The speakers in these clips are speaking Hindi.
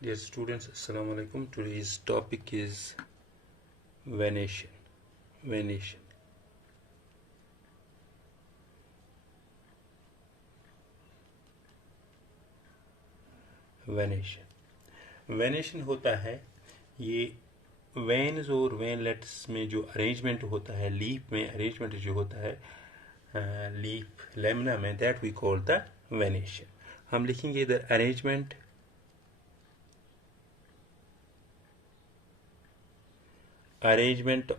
Dear students, Assalamu alaikum. Today's topic is venation. Venation. Venation venation होता है ये वेन्स और वेनलेट्स में जो अरेंजमेंट होता है, लीफ में अरेंजमेंट जो होता है लीफ लेमिना में, that we call the venation. हम लिखेंगे इधर arrangement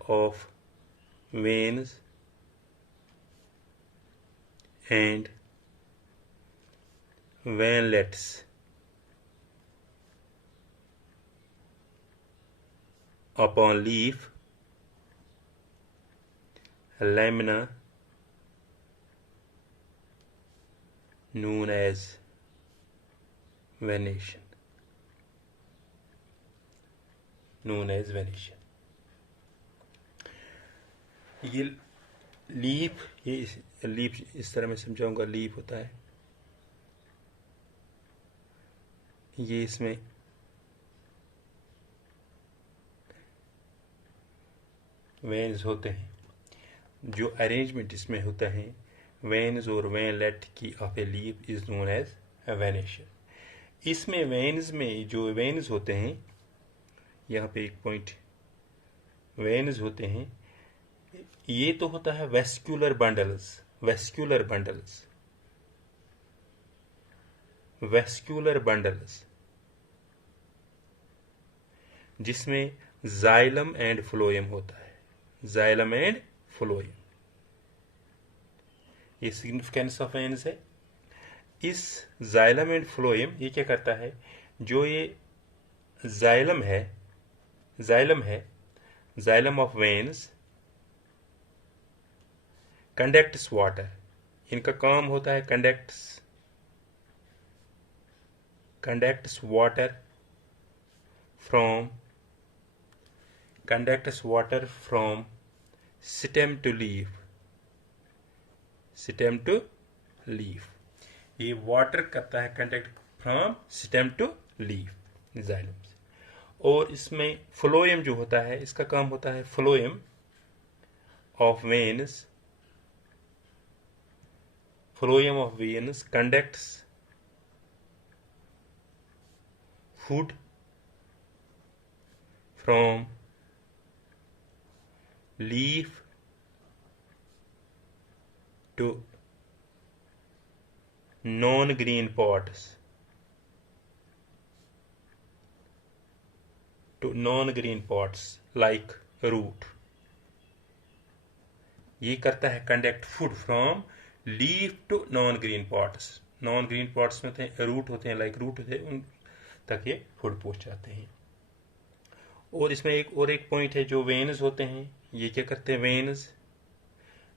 of veins and venlets upon leaf lamina known as venation. ये लीफ इस तरह मैं समझाऊंगा. लीफ होता है ये, इसमें वेन्स होते हैं. जो अरेंजमेंट इसमें होता है वेन्स और वेनलेट की of a leaf is known as venation. इसमें वेन्स में जो वेन्स होते हैं, यहाँ पे एक पॉइंट, वेन्स होते हैं, ये तो होता है वेस्क्यूलर बंडल्स जिसमें जाइलम एंड फ्लोएम होता है. ये सिग्निफिकेंस ऑफ वेन्स है. इस जाइलम एंड फ्लोएम ये क्या करता है, जो ये xylem of veins conducts water. इनका काम होता है conducts water from stem to leaf. ये वाटर करता है conduct from stem to leaf, xylem. और इसमें फ्लोएम जो होता है, इसका काम होता है phloem of veins conducts food from leaf to non-green parts like root. ये करता है conduct food from leaf to non green parts में होते हैं, रूट होते हैं, लाइक रूट होते हैं, उन तक ये फूड पहुंच जाते हैं. और इसमें एक पॉइंट है, जो वेन्स होते हैं ये क्या करते हैं,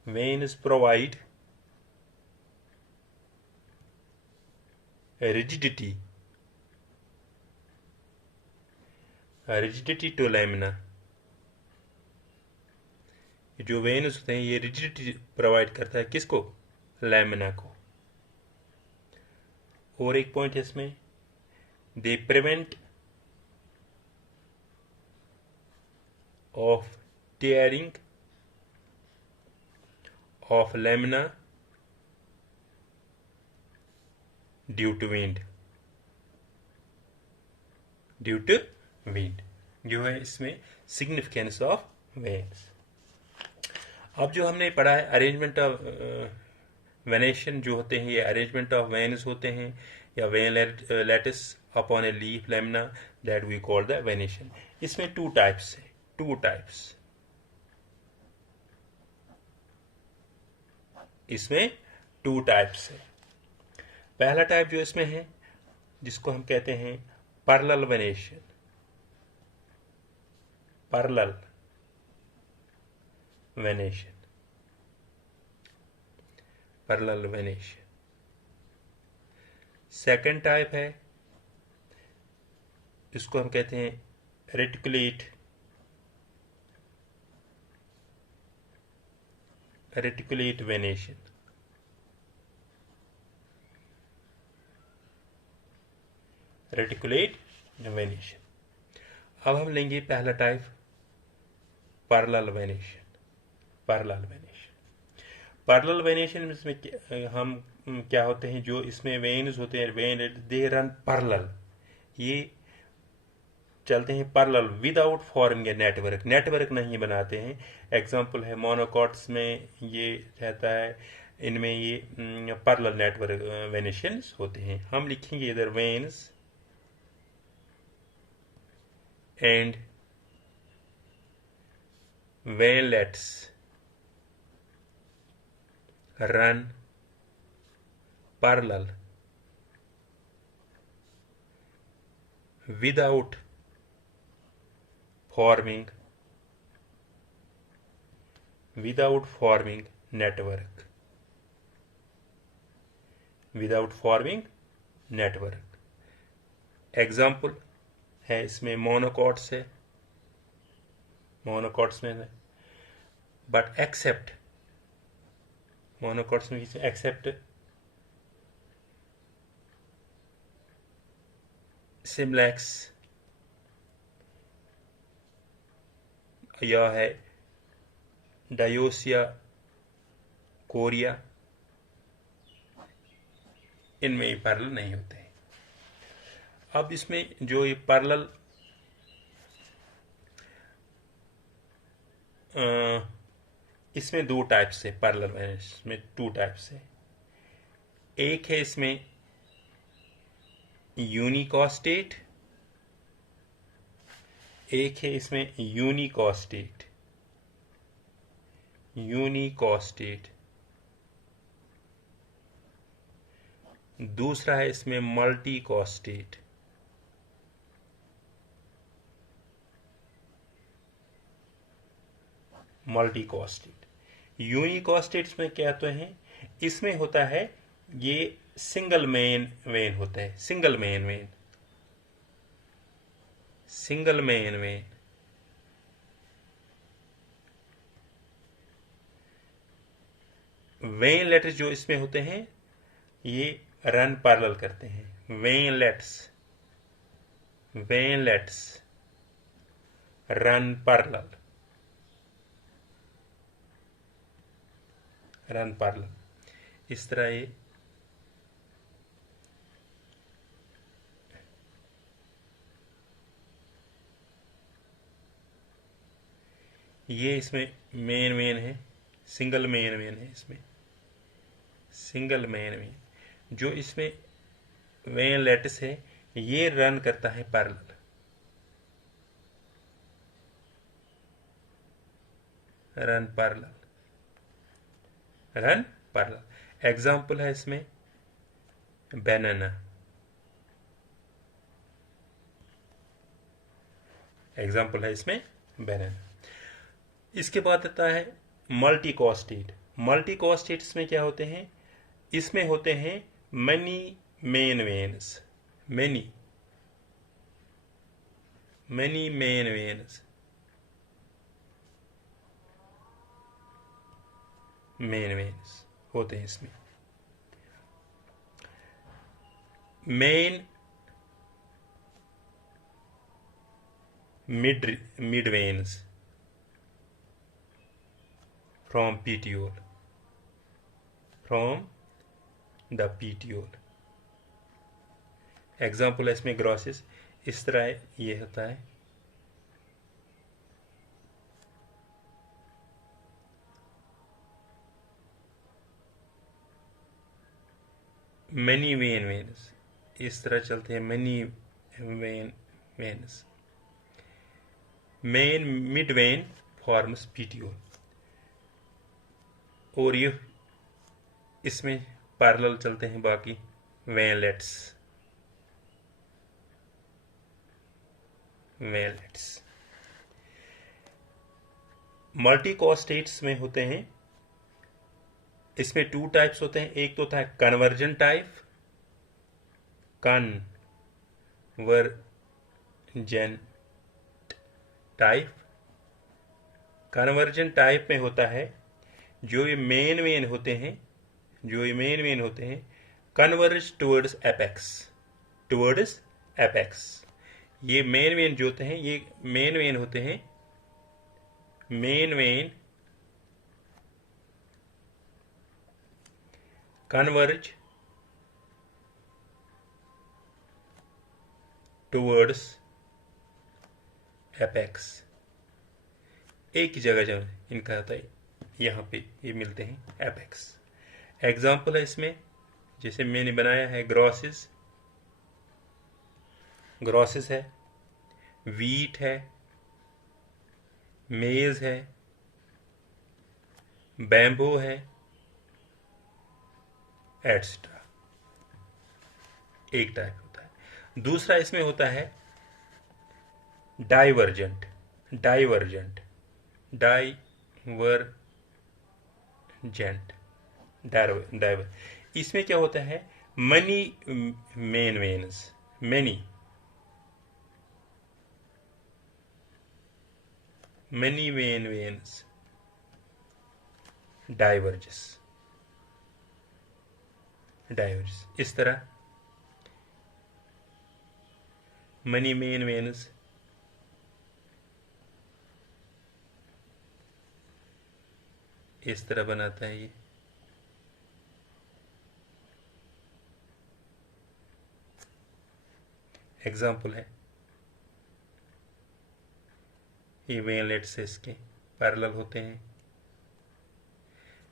veins provide rigidity to lamina. जो वेन्स होते हैं ये रिजिडिटी प्रोवाइड करता है किसको, लैमिना को. और एक पॉइंट है इसमें, they prevent of tearing of lamina due to wind. जो है इसमें सिग्निफिकेंस ऑफ वेन्स. अब जो हमने पढ़ा है अरेंजमेंट ऑफ वेनेशन जो होते हैं, ये अरेंजमेंट ऑफ वेन्स होते हैं या vein lattice upon a leaf lamina, that we call the venation. इसमें टू टाइप्स है. पहला टाइप जो इसमें है, जिसको हम कहते हैं पैरेलल वेनेशन. सेकेंड टाइप है, इसको हम कहते हैं रेटिकुलेट वेनेशन. Reticulate venation. अब हम लेंगे पहला type, parallel venation. Parallel venation, parallel venation इसमें हम क्या होते हैं, जो इसमें वेन्स होते हैं, वेन दे रन पैरेलल, ये चलते हैं parallel without forming a network, network नहीं बनाते हैं। एग्जांपल है मोनोकॉट्स में ये रहता है, इनमें ये पैरेलल नेटवर्क वेनेशंस होते हैं। हम लिखेंगे इधर veins and veinlets run parallel without forming network, without forming network। Example है इसमें मोनोकॉट्स है, मोनोकॉट्स में है, बट एक्सेप्ट मोनोकॉट्स में एक्सेप्ट सिम्प्लेक्स यह है डायोसिया कोरिया, इनमें ये पैरेलल नहीं होते हैं। अब इसमें जो ये पैरेलल इसमें दो टाइप्स है, पैरेलल वेनेशन में टू टाइप्स है। एक है इसमें यूनिकॉस्टेट, एक है इसमें यूनिकॉस्टेट। यूनिकॉस्टेट दूसरा है इसमें मल्टीकॉस्टेट। मल्टीकॉस्टेट, यूनिकॉस्टेट्स में क्या होते हैं, इसमें होता है ये सिंगल मेन वेन होता है, single main vein, single main vein. When let's जो इसमें होते हैं ये रन पैरेलल करते हैं। Veinlets run parallel, run parallel. इस तरह ये इसमें मेन है, सिंगल मेन है, इसमें सिंगल मेन जो इसमें वेन लेट्स है ये रन करता है पैरेलल, रन पैरेलल। एग्जाम्पल है इसमें बनाना, एग्जाम्पल है इसमें बनाना। इसके बाद आता है मल्टीकॉस्टेट। मल्टीकॉस्टेट्स में क्या होते हैं, इसमें होते हैं many main veins, many main veins, main veins होते हैं इसमें। Main mid veins from petiole, from the petiole। Example है इसमें ग्रॉसिस, इस तरह ये होता है। many vein veins इस तरह चलते हैं, many vein veins। Main mid win forms petiole, और ये इसमें पैरेलल चलते हैं बाकी वेनलेट्स। मल्टीकॉस्टेट्स में होते हैं, इसमें टू टाइप्स होते हैं। एक तो होता है कन्वर्जन टाइप, कन्वर्जन टाइप में होता है जो ये मेन वेन होते हैं, कन्वर्ज टुवर्ड्स एपेक्स, ये मेन वेन जो होते हैं, ये मेन वेन होते हैं, main vein converge towards apex. एक ही जगह जब इनका होता है, यहाँ पे ये मिलते हैं एपेक्स। एग्जाम्पल है इसमें, जैसे मैंने बनाया है ग्रॉसिस, ग्रॉसिस है, वीट है, मेज है, बैम्बो है, एटसेट्रा। एक टाइप होता है। दूसरा इसमें होता है डाइवर्जेंट, डाइवर्जेंट, डाइवर्जेंट, डाइवर। इसमें क्या होता है, money main veins, many main veins diverges, इस तरह many main veins इस तरह बनाता है ये। एग्जाम्पल है, ये वेनलेट से इसके पैरेलल होते हैं।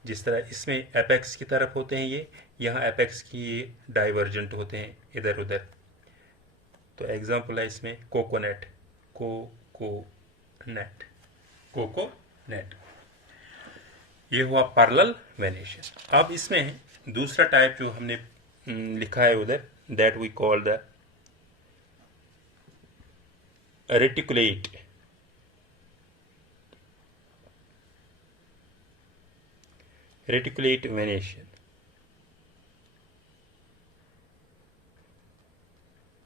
जिस तरह इसमें एपेक्स की तरफ होते हैं ये, यहाँ एपेक्स की ये डाइवर्जेंट होते हैं इधर उधर। तो एग्जाम्पल है इसमें कोकोनट, कोकोनट, कोकोनट, ये हुआ पैरेलल वेनेशन। अब इसमें दूसरा टाइप जो हमने लिखा है उधर, that we call the reticulate, reticulate venation,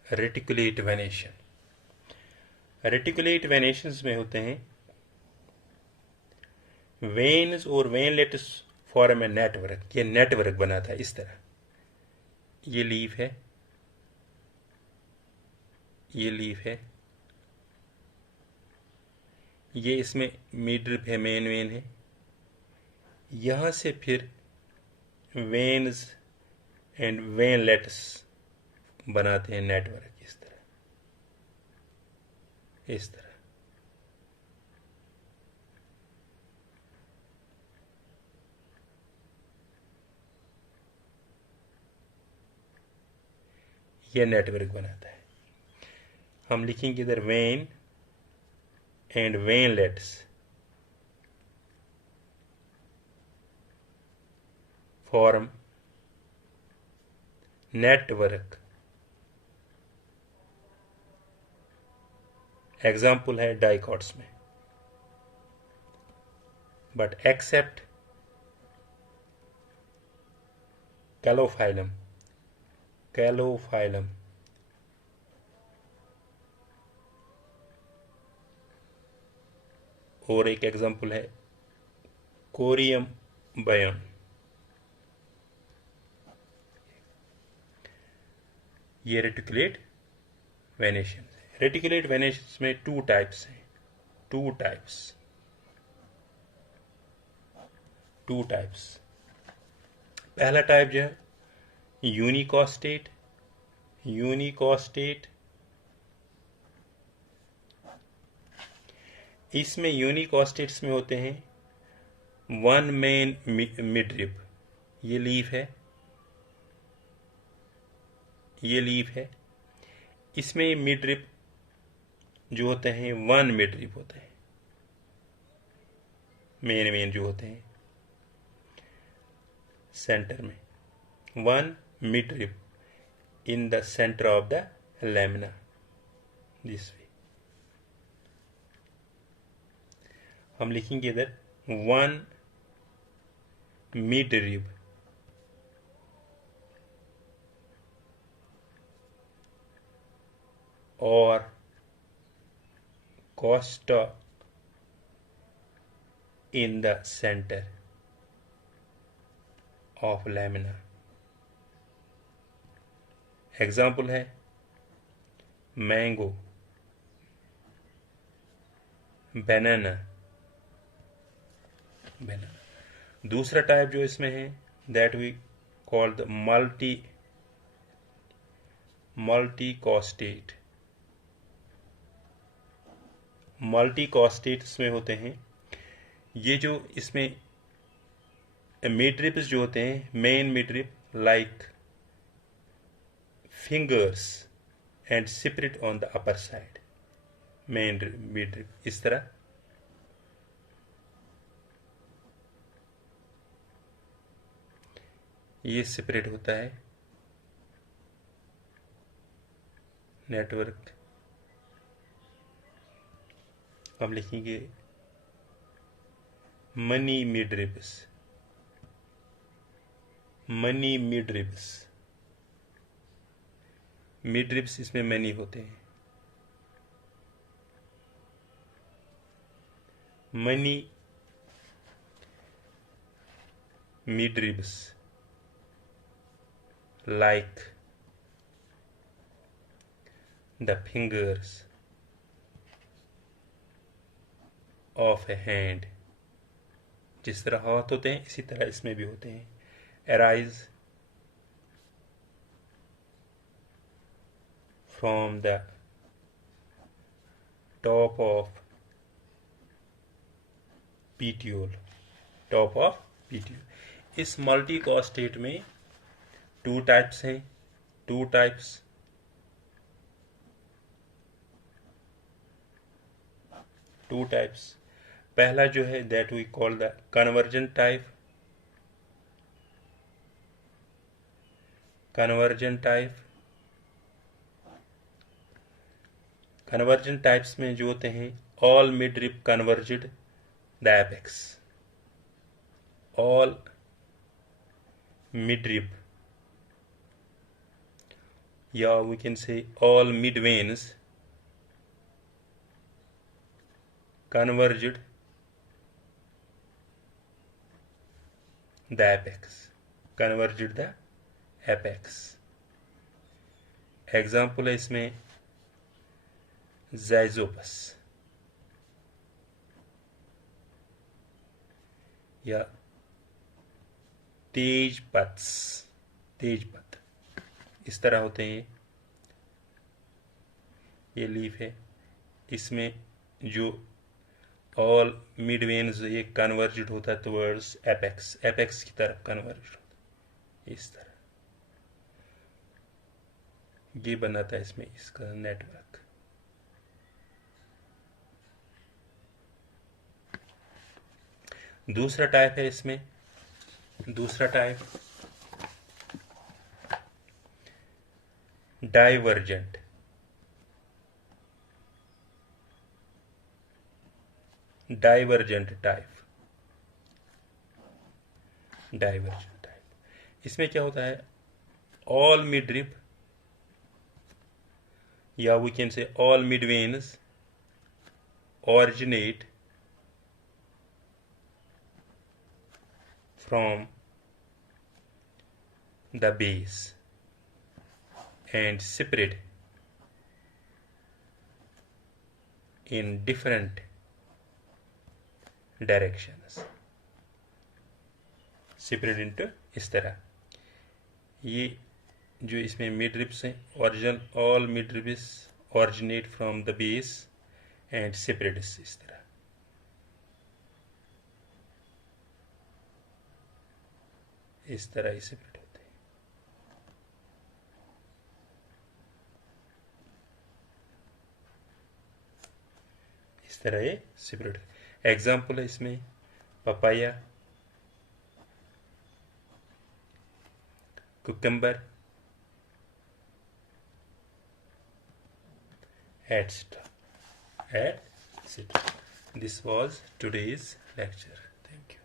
reticulate venation. Reticulate venations में होते हैं वेन्स और वेनलेट्स फॉर्म ए नेटवर्क। ये नेटवर्क बनाता है इस तरह। ये लीफ है, ये लीफ है, ये इसमें मिडरिप है, मेन वेन है। यहाँ से फिर वेन्स एंड वेनलेट्स बनाते हैं नेटवर्क इस तरह, इस तरह। यह नेटवर्क बनाता है। हम लिखेंगे इधर when and veinlets form network. Example है डाइकॉट्स में, बट एक्सेप्ट कैलोफाइलम, कैलोफाइलम, और एक एग्जाम्पल है कोरियम बायोन। ये रेटिकुलेट वेनेशन। रेटिकुलेट वेनेशन में टू टाइप्स हैं, टू टाइप्स, टू टाइप्स। पहला टाइप जो है यूनिकॉस्टेट, यूनिकॉस्टेट। इसमें यूनिकॉस्टेट्स में होते हैं वन मेन मिडरिप। ये लीफ है, ये लीफ है। इसमें मिडरिप जो होते हैं वन मिडरिप होते हैं, मेन मेन जो होते हैं सेंटर में, one midrib in the center of the lamina, this way। हम लिखेंगे इधर वन मिडरिब, और costa in the center of lamina। Example है मैंगो, banana, banana। दूसरा टाइप जो इसमें है that we call the multicostate। multicostate में होते हैं ये जो इसमें midribs जो होते हैं, main midrib like fingers and separate on the upper side, main midrib इस तरह। ये सेपरेट होता है नेटवर्क। अब लिखेंगे मनी मिडरिब्स, मनी मिडरिब्स। मिडरिब्स इसमें मनी होते हैं, money मिडरिब्स like the fingers of a hand। जिस तरह हाथ होते हैं इसी तरह इसमें भी होते हैं। arise from the top of petiole, top of petiole। इस multicostate में टू टाइप्स हैं, टू टाइप्स। पहला जो है that we call the convergent type. Convergent types में जो होते हैं all midrib converged the apex, all midrib, yeah, we can say all mid veins converged the apex, converged the apex। Example है इसमें ज़ाइज़ोपस या तेजपत, इस तरह होते हैं। ये लीफ है, इसमें जो ऑल मिड वेन्स ये कन्वर्जेड होता है टुवर्ड्स एपेक्स, एपेक्स की तरफ कन्वर्ज होता है इस तरह। ये बनाता है इसमें इसका नेटवर्क। दूसरा टाइप है इसमें, दूसरा टाइप डाइवर्जेंट। डाइवर्जेंट टाइप, इसमें क्या होता है ऑल मिडरिब या we can say all mid veins originate from the base and separate in different directions, separate into इस तरह। ये जो इसमें midribs हैं original, all midribs originate from the base and separate इस तरह। इस तरह ही सेपरेट होते हैं। इस तरह ये सेपरेट। एग्जाम्पल है इसमें papaya, cucumber, etc. This was today's lecture. Thank you.